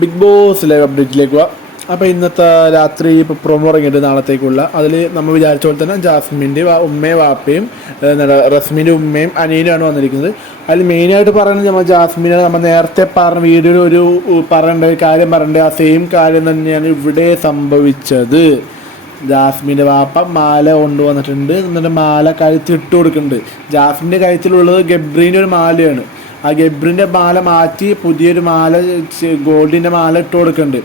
Big ബോസിലെ അപ്ഡേറ്റിലേക്ക് പോവാം. അപ്പോൾ ഇന്നത്തെ രാത്രി ഇപ്പോൾ പ്രൊമോ ഇറങ്ങിയിട്ട് നാളത്തേക്കുള്ള അതിൽ നമ്മൾ വിചാരിച്ച പോലെ തന്നെ ജാസ്മിൻ്റെ ഉമ്മയും വാപ്പയും റസ്മിൻ്റെ ഉമ്മയും അനിയനുമാണ് വന്നിരിക്കുന്നത്. അതിൽ മെയിനായിട്ട് പറയുന്നത് നമ്മൾ ജാസ്മിനെ നമ്മൾ നേരത്തെ പറഞ്ഞ വീഡിയോയിൽ ഒരു പറയേണ്ട കാര്യം പറയേണ്ട ആ സെയിം കാര്യം തന്നെയാണ് ഇവിടെ സംഭവിച്ചത്. ജാസ്മിൻ്റെ വാപ്പ മാല കൊണ്ടുവന്നിട്ടുണ്ട്, എന്നിട്ട് മാല കഴുത്തിട്ട് കൊടുക്കുന്നുണ്ട്. ജാസ്മിൻ്റെ കഴുത്തിലുള്ളത് ഗബ്രീൻ്റെ ഒരു മാലയാണ്. ആ ഗബ്രിൻ്റെ മാല മാറ്റി പുതിയൊരു മാല ഗോൾഡിൻ്റെ മാല ഇട്ട് കൊടുക്കുന്നുണ്ട്.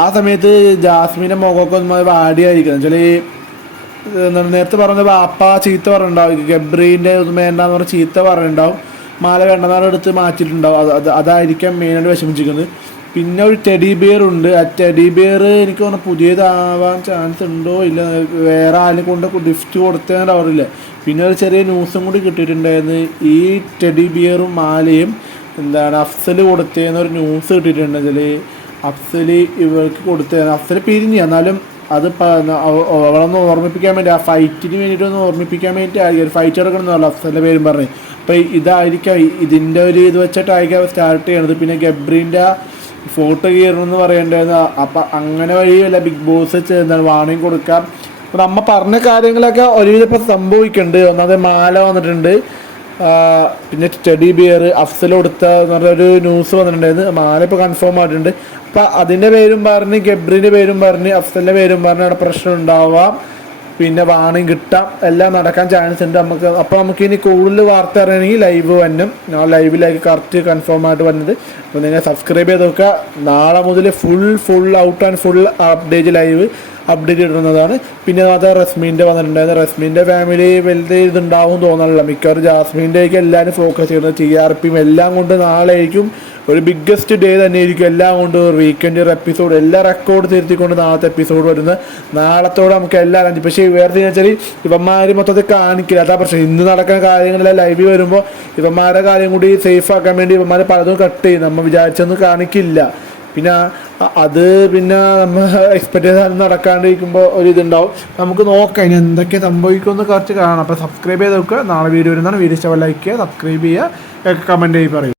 ആ സമയത്ത് ജാസ്മിൻ്റെ മുഖമൊക്കെ ഒന്ന് വാടിയായിരിക്കണം. ചില നേരത്തെ പറഞ്ഞ വാപ്പ ചീത്ത പറഞ്ഞിട്ടുണ്ടാവും, ഗബ്രീൻ്റെ ഒന്നും വേണ്ടെന്ന് പറഞ്ഞ ചീത്ത പറഞ്ഞിട്ടുണ്ടാവും, മാല വേണ്ടെന്നാണ് എടുത്ത് മാറ്റിയിട്ടുണ്ടാവും. അതായിരിക്കാം മെയിനായിട്ട് വിഷമിച്ചിരിക്കുന്നത്. പിന്നെ ഒരു ടെഡി ബിയർ ഉണ്ട്. ആ ടെഡി ബിയർ എനിക്ക് തോന്നുന്നു പുതിയതാവാൻ ചാൻസ് ഉണ്ടോ ഇല്ല, വേറെ ആരും കൊണ്ട് ഗിഫ്റ്റ് കൊടുത്തതിന് അവരില്ല. പിന്നെ ഒരു ചെറിയ ന്യൂസും കൂടി കിട്ടിയിട്ടുണ്ടായിരുന്നു, ഈ ടെഡി ബിയറും മാലയും അഫ്സൽ കൊടുത്തതെന്നൊരു ന്യൂസ് കിട്ടിയിട്ടുണ്ടെങ്കിൽ അഫ്സൽ ഇവർക്ക് കൊടുത്തതാണ്. അഫ്സൽ പിരിഞ്ഞു, എന്നാലും അത് അവളൊന്ന് ഓർമ്മിപ്പിക്കാൻ വേണ്ടി, ആ ഫൈറ്റിന് വേണ്ടിയിട്ടൊന്ന് ഓർമ്മിപ്പിക്കാൻ വേണ്ടിയിട്ടായിരിക്കും ഒരു ഫൈറ്റ് എടുക്കണമെന്നല്ലോ അഫ്സലിൻ്റെ പേരും പറഞ്ഞ്. അപ്പോൾ ഇതായിരിക്കാം ഇതിൻ്റെ ഒരു ഇത് വെച്ചിട്ടായിരിക്കും സ്റ്റാർട്ട് ചെയ്യണത്. പിന്നെ ഗബ്രീൻ്റെ ഫോട്ടോ കീറണമെന്ന് പറയേണ്ടത്. അപ്പം അങ്ങനെ വഴിയല്ല ബിഗ് ബോസ് വാണിംഗ് കൊടുക്കാം. അപ്പം നമ്മൾ പറഞ്ഞ കാര്യങ്ങളൊക്കെ ഒരുവിധം ഇപ്പോൾ സംഭവിക്കുന്നുണ്ട്. ഒന്നാമത് മാല വന്നിട്ടുണ്ട്, പിന്നെ ടെഡി ബിയർ അഫ്സൽ കൊടുത്ത എന്ന് പറഞ്ഞൊരു ന്യൂസ് വന്നിട്ടുണ്ടായിരുന്നു. മാല ഇപ്പോൾ കൺഫേം ആയിട്ടുണ്ട്. അപ്പം അതിൻ്റെ പേരും പറഞ്ഞ് ഗബ്രീൻ്റെ പേരും പറഞ്ഞ് അഫ്സലിൻ്റെ പേരും പറഞ്ഞ് അവിടെ പ്രശ്നം ഉണ്ടാവാം, പിന്നെ വാണിംഗ് കിട്ടാം, എല്ലാം നടക്കാൻ ചാൻസ് ഉണ്ട് നമുക്ക്. അപ്പോൾ നമുക്ക് ഇനി കൂടുതൽ വാർത്ത അറിയണമെങ്കിൽ ലൈവ് വന്നും, ഞാൻ ലൈവിലേക്ക് കറക്റ്റ് കൺഫേം ആയിട്ട് വന്നത്. അപ്പോൾ നിങ്ങൾ സബ്സ്ക്രൈബ് ചെയ്ത് നോക്കുക. നാളെ മുതൽ full out and full update live update ഇടുന്നതാണ്. പിന്നെ അത് റസ്മീൻ്റെ വന്നിട്ടുണ്ടായിരുന്നു. റസ്മീൻ്റെ ഫാമിലി വലുത് ഇതുണ്ടാവും തോന്നാനില്ല. മിക്കവാറും ജാസ്മീൻ്റെയൊക്കെ എല്ലാവരും ഫോക്കസ് ചെയ്യുന്നത് TRPയും എല്ലാം കൊണ്ട് നാളെ ആയിരിക്കും ഒരു ബിഗ്ഗസ്റ്റ് ഡേ തന്നെയായിരിക്കും. എല്ലാം കൊണ്ട് വീക്കെൻഡ് എപ്പിസോഡ് എല്ലാം റെക്കോർഡ് തിരുത്തിക്കൊണ്ട് നാളത്തെ എപ്പിസോഡ് വരുന്നത്. നാളത്തോടെ നമുക്ക് എല്ലാം കണ്ടു. പക്ഷേ വേറെ വെച്ചാൽ ഇവന്മാർ മൊത്തത്തിൽ കാണിക്കില്ല, അതാ പ്രശ്നം. ഇന്ന് നടക്കുന്ന കാര്യങ്ങളെല്ലാം ലൈവ് വരുമ്പോൾ ഇവന്മാരുടെ കാര്യം കൂടി സേഫ് ആക്കാൻ വേണ്ടി ഇവന്മാർ പലതും കട്ട് ചെയ്യും, നമ്മൾ വിചാരിച്ചൊന്നും കാണിക്കില്ല. പിന്നെ അത് പിന്നെ നമ്മൾ എക്സ്പെക്ട് ചെയ്ത് നടക്കാണ്ടിരിക്കുമ്പോൾ ഒരു ഇതുണ്ടാവും. നമുക്ക് നോക്കാം ഇനി എന്തൊക്കെ സംഭവിക്കുമെന്ന് കുറച്ച് കാണാം. അപ്പോൾ സബ്സ്ക്രൈബ് ചെയ്ത് നോക്കുക. നാളെ വീഡിയോ വരുന്നതാണ്. വീഡിയോ ഇഷ്ടമായി ലൈക്ക് ചെയ്യുക, സബ്സ്ക്രൈബ് ചെയ്യുക, കമൻറ്റ് ചെയ്ത് പറയും.